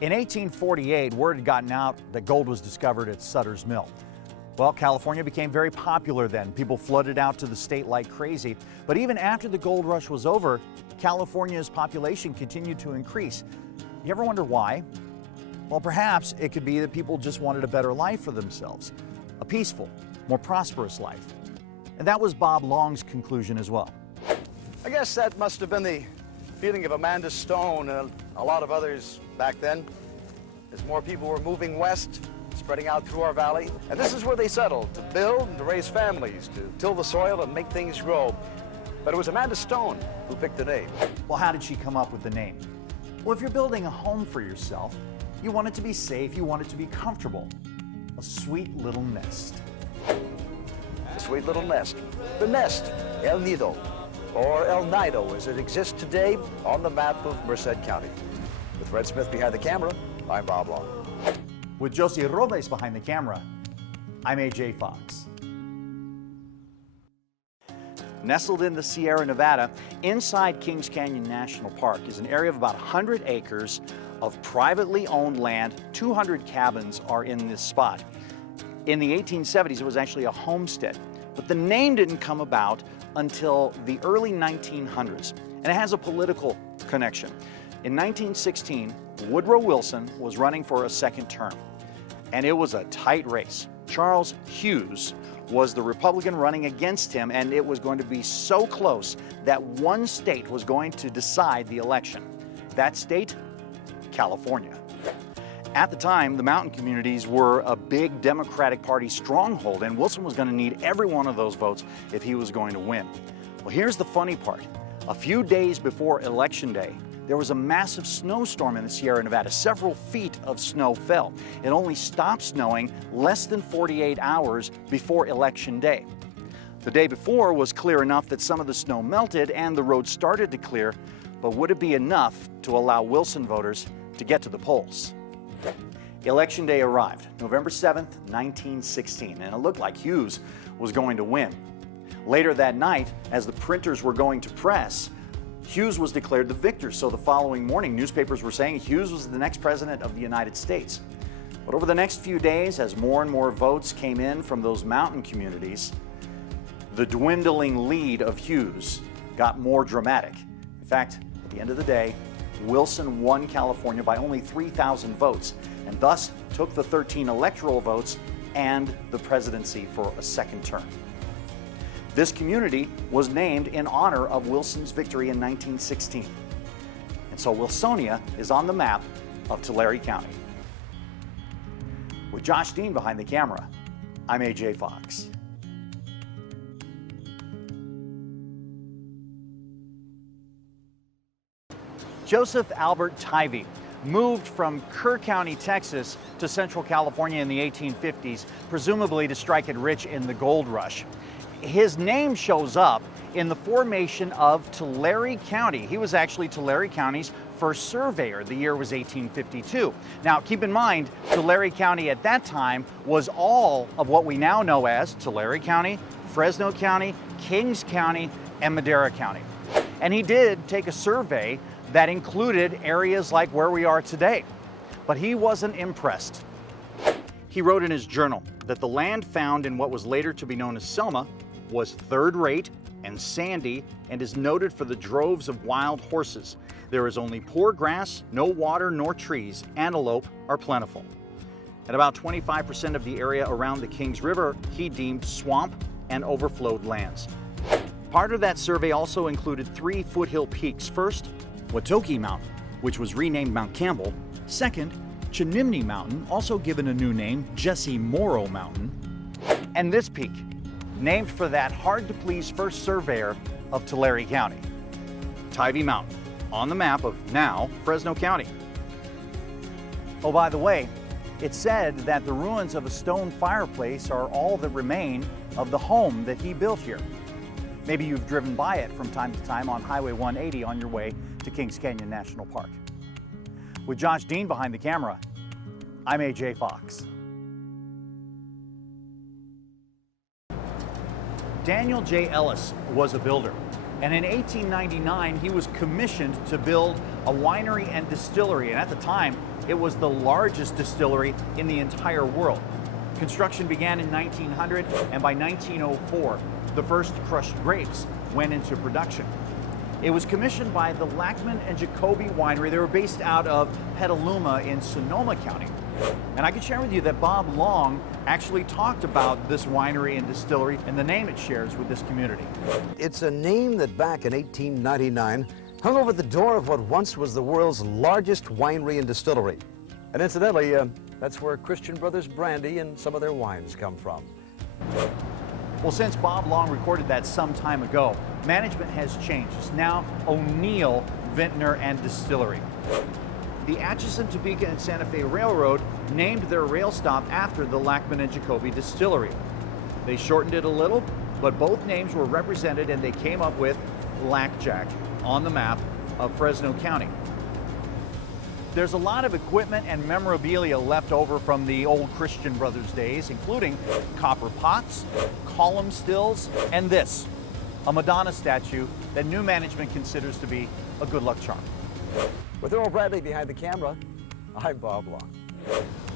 In 1848, word had gotten out that gold was discovered at Sutter's Mill. Well, California became very popular then. People flooded out to the state like crazy. But even after the gold rush was over, California's population continued to increase. You ever wonder why? Well, perhaps it could be that people just wanted a better life for themselves, a peaceful, more prosperous life. And that was Bob Long's conclusion as well. I guess that must have been the feeling of Amanda Stone and a lot of others back then, as more people were moving west, spreading out through our valley. And this is where they settled, to build and to raise families, to till the soil and make things grow. But it was Amanda Stone who picked the name. Well, how did she come up with the name? Well, if you're building a home for yourself, you want it to be safe, you want it to be comfortable. A sweet little nest. A sweet little nest. The nest, El Nido, or El Nido as it exists today on the map of Merced County. With Fred Smith behind the camera, I'm Bob Long. With Josie Robles behind the camera, I'm AJ Fox. Nestled in the Sierra Nevada, inside Kings Canyon National Park is an area of about 100 acres of privately owned land. 200 cabins are in this spot. In the 1870s, it was actually a homestead, but the name didn't come about until the early 1900s, and it has a political connection. In 1916, Woodrow Wilson was running for a second term, and it was a tight race. Charles Hughes was the Republican running against him, and it was going to be so close that one state was going to decide the election. That state, California. At the time, the mountain communities were a big Democratic Party stronghold, and Wilson was going to need every one of those votes if he was going to win. Well, here's the funny part. A few days before Election Day, there was a massive snowstorm in the Sierra Nevada. Several feet of snow fell. It only stopped snowing less than 48 hours before Election Day. The day before was clear enough that some of the snow melted and the road started to clear, but would it be enough to allow Wilson voters to get to the polls? Election Day arrived, November 7th, 1916, and it looked like Hughes was going to win. Later that night, as the printers were going to press, Hughes was declared the victor. So the following morning, newspapers were saying Hughes was the next president of the United States. But over the next few days, as more and more votes came in from those mountain communities, the dwindling lead of Hughes got more dramatic. In fact, at the end of the day, Wilson won California by only 3,000 votes, and thus took the 13 electoral votes and the presidency for a second term. This community was named in honor of Wilson's victory in 1916. And so Wilsonia is on the map of Tulare County. With Josh Dean behind the camera, I'm AJ Fox. Joseph Albert Tivy moved from Kerr County, Texas to Central California in the 1850s, presumably to strike it rich in the gold rush. His name shows up in the formation of Tulare County. He was actually Tulare County's first surveyor. The year was 1852. Now, keep in mind, Tulare County at that time was all of what we now know as Tulare County, Fresno County, Kings County, and Madera County. And he did take a survey that included areas like where we are today, but he wasn't impressed. He wrote in his journal that the land found in what was later to be known as Selma was third-rate and sandy and is noted for the droves of wild horses. There is only poor grass, no water nor trees. Antelope are plentiful. At about 25% of the area around the Kings River, he deemed swamp and overflowed lands. Part of that survey also included 3 foothill peaks. First, Watoki Mountain, which was renamed Mount Campbell. Second, Chinimney Mountain, also given a new name, Jesse Morrow Mountain. And this peak, named for that hard-to-please first surveyor of Tulare County, Tivy Mountain, on the map of now Fresno County. Oh, by the way, it's said that the ruins of a stone fireplace are all that remain of the home that he built here. Maybe you've driven by it from time to time on Highway 180 on your way to Kings Canyon National Park. With Josh Dean behind the camera, I'm AJ Fox. Daniel J. Ellis was a builder, and in 1899 he was commissioned to build a winery and distillery, and at the time It was the largest distillery in the entire world. Construction began in 1900, and by 1904, the first crushed grapes went into production. It was commissioned by the Lachman and Jacoby Winery. They were based out of Petaluma in Sonoma County. And I can share with you that Bob Long actually talked about this winery and distillery and the name it shares with this community. It's a name that back in 1899 hung over the door of what once was the world's largest winery and distillery. And incidentally, that's where Christian Brothers brandy and some of their wines come from. Well, since Bob Long recorded that some time ago, management has changed. It's now O'Neill Vintner and Distillery. The Atchison, Topeka, and Santa Fe Railroad named their rail stop after the Lachman and Jacoby Distillery. They shortened it a little, but both names were represented and they came up with Lac-Jac on the map of Fresno County. There's a lot of equipment and memorabilia left over from the old Christian Brothers days, including copper pots, column stills, and this, a Madonna statue that new management considers to be a good luck charm. With Earl Bradley behind the camera, I'm Bob Long.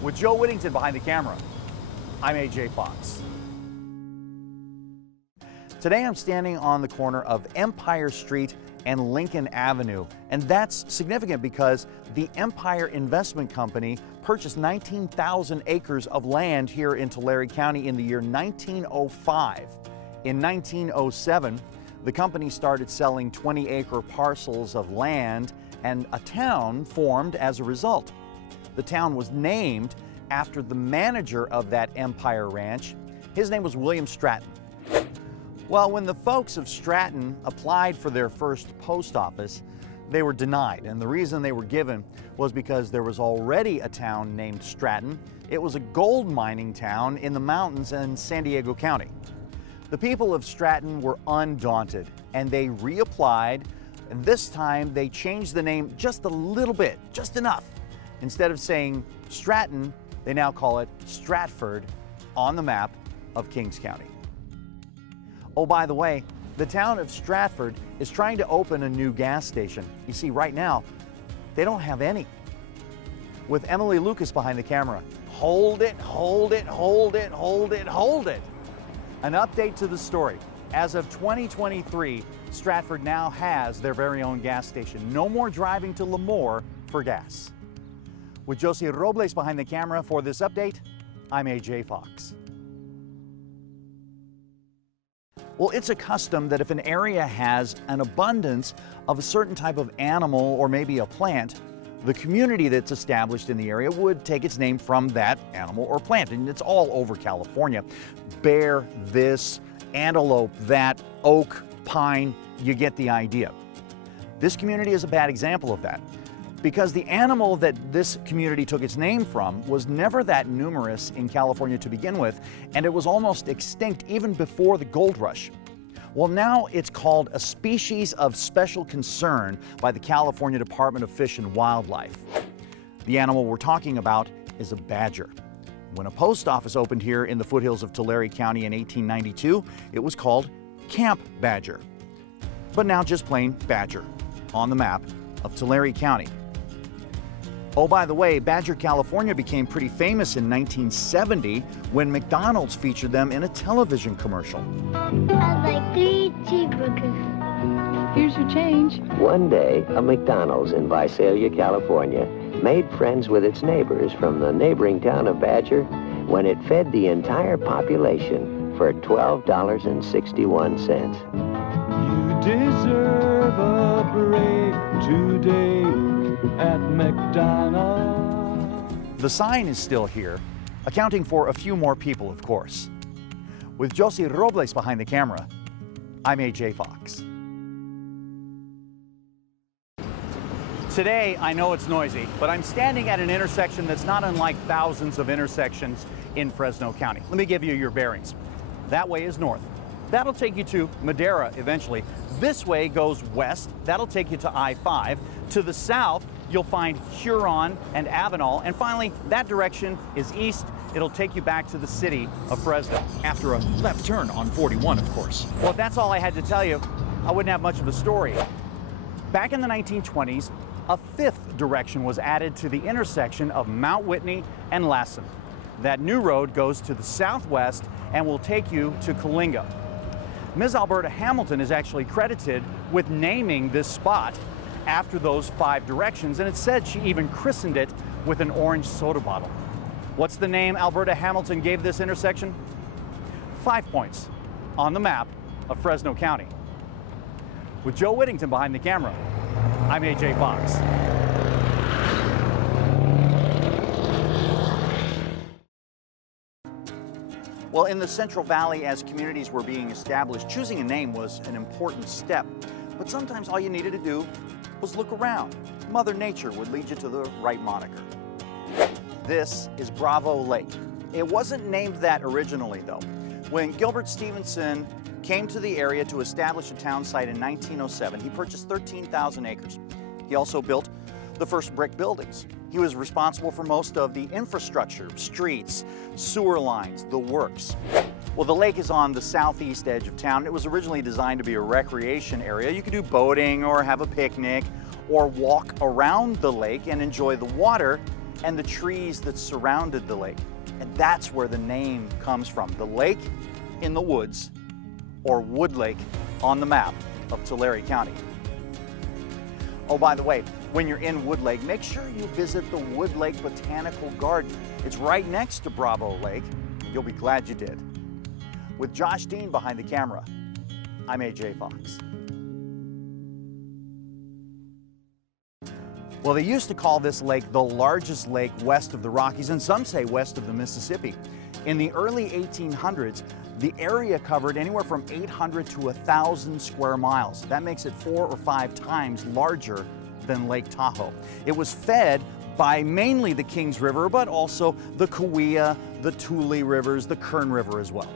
With Joe Whittington behind the camera, I'm AJ Fox. Today I'm standing on the corner of Empire Street and Lincoln Avenue, and that's significant because the Empire Investment Company purchased 19,000 acres of land here in Tulare County in the year 1905. In 1907, the company started selling 20-acre parcels of land, and a town formed as a result. The town was named after the manager of that Empire Ranch. His name was William Stratton. Well, when the folks of Stratton applied for their first post office, they were denied, and the reason they were given was because there was already a town named Stratton. It was a gold mining town in the mountains in San Diego County. The people of Stratton were undaunted, and they reapplied, and this time they changed the name just a little bit, just enough. Instead of saying Stratton, they now call it Stratford on the map of Kings County. Oh, by the way, the town of Stratford is trying to open a new gas station. You see, right now, they don't have any. With Emily Lucas behind the camera, hold it, hold it, hold it, hold it, hold it. An update to the story. As of 2023, Stratford now has their very own gas station. No more driving to Lemoore for gas. With Josie Robles behind the camera for this update, I'm AJ Fox. Well, it's a custom that if an area has an abundance of a certain type of animal or maybe a plant, the community that's established in the area would take its name from that animal or plant. And it's all over California. Bear this, antelope that, oak, pine, you get the idea. This community is a bad example of that, because the animal that this community took its name from was never that numerous in California to begin with, and it was almost extinct even before the gold rush. Well, now it's called a species of special concern by the California Department of Fish and Wildlife. The animal we're talking about is a badger. When a post office opened here in the foothills of Tulare County in 1892, it was called Camp Badger. But now just plain Badger on the map of Tulare County. Oh, by the way, Badger, California became pretty famous in 1970 when McDonald's featured them in a television commercial. I'd like 3 cheeseburgers. Here's your change. One day, a McDonald's in Visalia, California, made friends with its neighbors from the neighboring town of Badger when it fed the entire population for $12.61. You deserve a break today at McDonald's. The sign is still here, accounting for a few more people, of course. With Josie Robles behind the camera, I'm AJ Fox. Today, I know it's noisy, but I'm standing at an intersection that's not unlike thousands of intersections in Fresno County. Let me give you your bearings. That way is north. That'll take you to Madera eventually. This way goes west. That'll take you to I-5. To the south, you'll find Huron and Avenal. And finally, that direction is east. It'll take you back to the city of Fresno, after a left turn on 41, of course. Well, if that's all I had to tell you, I wouldn't have much of a story. Back in the 1920s, a fifth south direction was added to the intersection of Mount Whitney and Lassen. That new road goes to the southwest and will take you to Coalinga. Ms. Alberta Hamilton is actually credited with naming this spot after those 5 directions, and it's said she even christened it with an orange soda bottle. What's the name Alberta Hamilton gave this intersection? 5 points on the map of Fresno County. With Joe Whittington behind the camera, I'm AJ Fox. Well, in the Central Valley, as communities were being established, choosing a name was an important step. But sometimes all you needed to do was look around. Mother Nature would lead you to the right moniker. This is Bravo Lake. It wasn't named that originally, though. When Gilbert Stevenson came to the area to establish a town site in 1907, he purchased 13,000 acres. He also built the first brick buildings. He was responsible for most of the infrastructure, streets, sewer lines, the works. Well, the lake is on the southeast edge of town. It was originally designed to be a recreation area. You could do boating or have a picnic or walk around the lake and enjoy the water and the trees that surrounded the lake. And that's where the name comes from. The lake in the woods, or Wood Lake on the map of Tulare County. Oh, by the way, when you're in Wood Lake, make sure you visit the Wood Lake Botanical Garden. It's right next to Bravo Lake. You'll be glad you did. With Josh Dean behind the camera, I'm AJ Fox. Well, they used to call this lake the largest lake west of the Rockies, and some say west of the Mississippi. In the early 1800s, the area covered anywhere from 800 to 1,000 square miles. That makes it 4 or 5 times larger than Lake Tahoe. It was fed by mainly the Kings River, but also the Kaweah, the Tule rivers, the Kern River as well.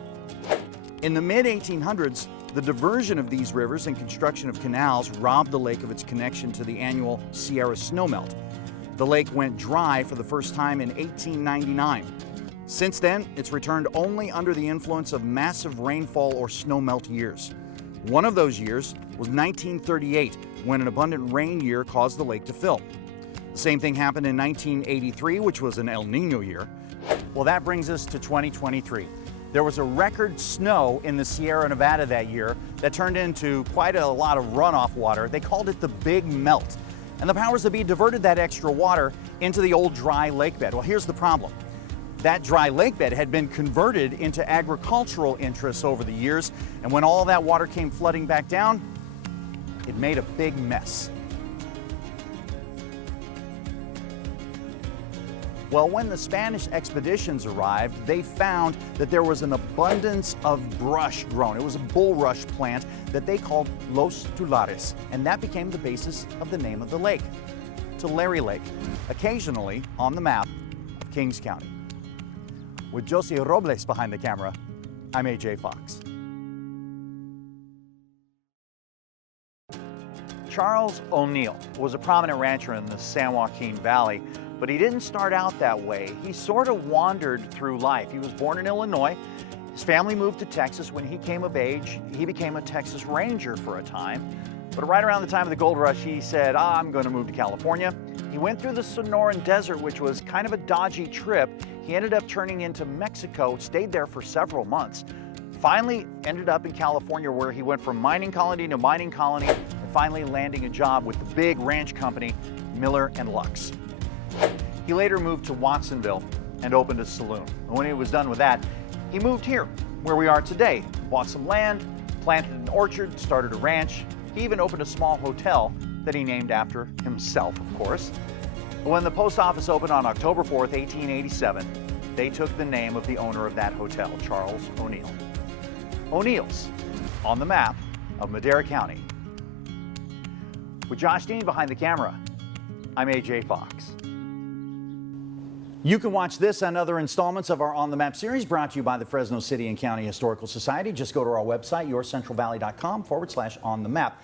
In the mid-1800s, the diversion of these rivers and construction of canals robbed the lake of its connection to the annual Sierra snowmelt. The lake went dry for the first time in 1899. Since then, it's returned only under the influence of massive rainfall or snowmelt years. One of those years was 1938, when an abundant rain year caused the lake to fill. The same thing happened in 1983, which was an El Nino year. Well, that brings us to 2023. There was a record snow in the Sierra Nevada that year that turned into quite a lot of runoff water. They called it the Big Melt. And the powers that be diverted that extra water into the old dry lake bed. Well, here's the problem. That dry lake bed had been converted into agricultural interests over the years, and when all that water came flooding back down, it made a big mess. Well, when the Spanish expeditions arrived, they found that there was an abundance of brush grown. It was a bulrush plant that they called Los Tulares, and that became the basis of the name of the lake, Tulare Lake, occasionally on the map of Kings County. With Josie Robles behind the camera, I'm AJ Fox. Charles O'Neill was a prominent rancher in the San Joaquin Valley, but he didn't start out that way. He sort of wandered through life. He was born in Illinois. His family moved to Texas. When he came of age, he became a Texas Ranger for a time. But right around the time of the gold rush, he said, I'm going to move to California. He went through the Sonoran Desert, which was kind of a dodgy trip. He ended up turning into Mexico, stayed there for several months. Finally ended up in California, where he went from mining colony to mining colony, and finally landing a job with the big ranch company, Miller and Lux. He later moved to Watsonville and opened a saloon. And when he was done with that, he moved here, where we are today. Bought some land, planted an orchard, started a ranch. He even opened a small hotel that he named after himself, of course. But when the post office opened on October 4th, 1887, they took the name of the owner of that hotel, Charles O'Neill. O'Neill's on the map of Madera County. With Josh Dean behind the camera, I'm AJ Fox. You can watch this and other installments of our On the Map series brought to you by the Fresno City and County Historical Society. Just go to our website, yourcentralvalley.com/on the map.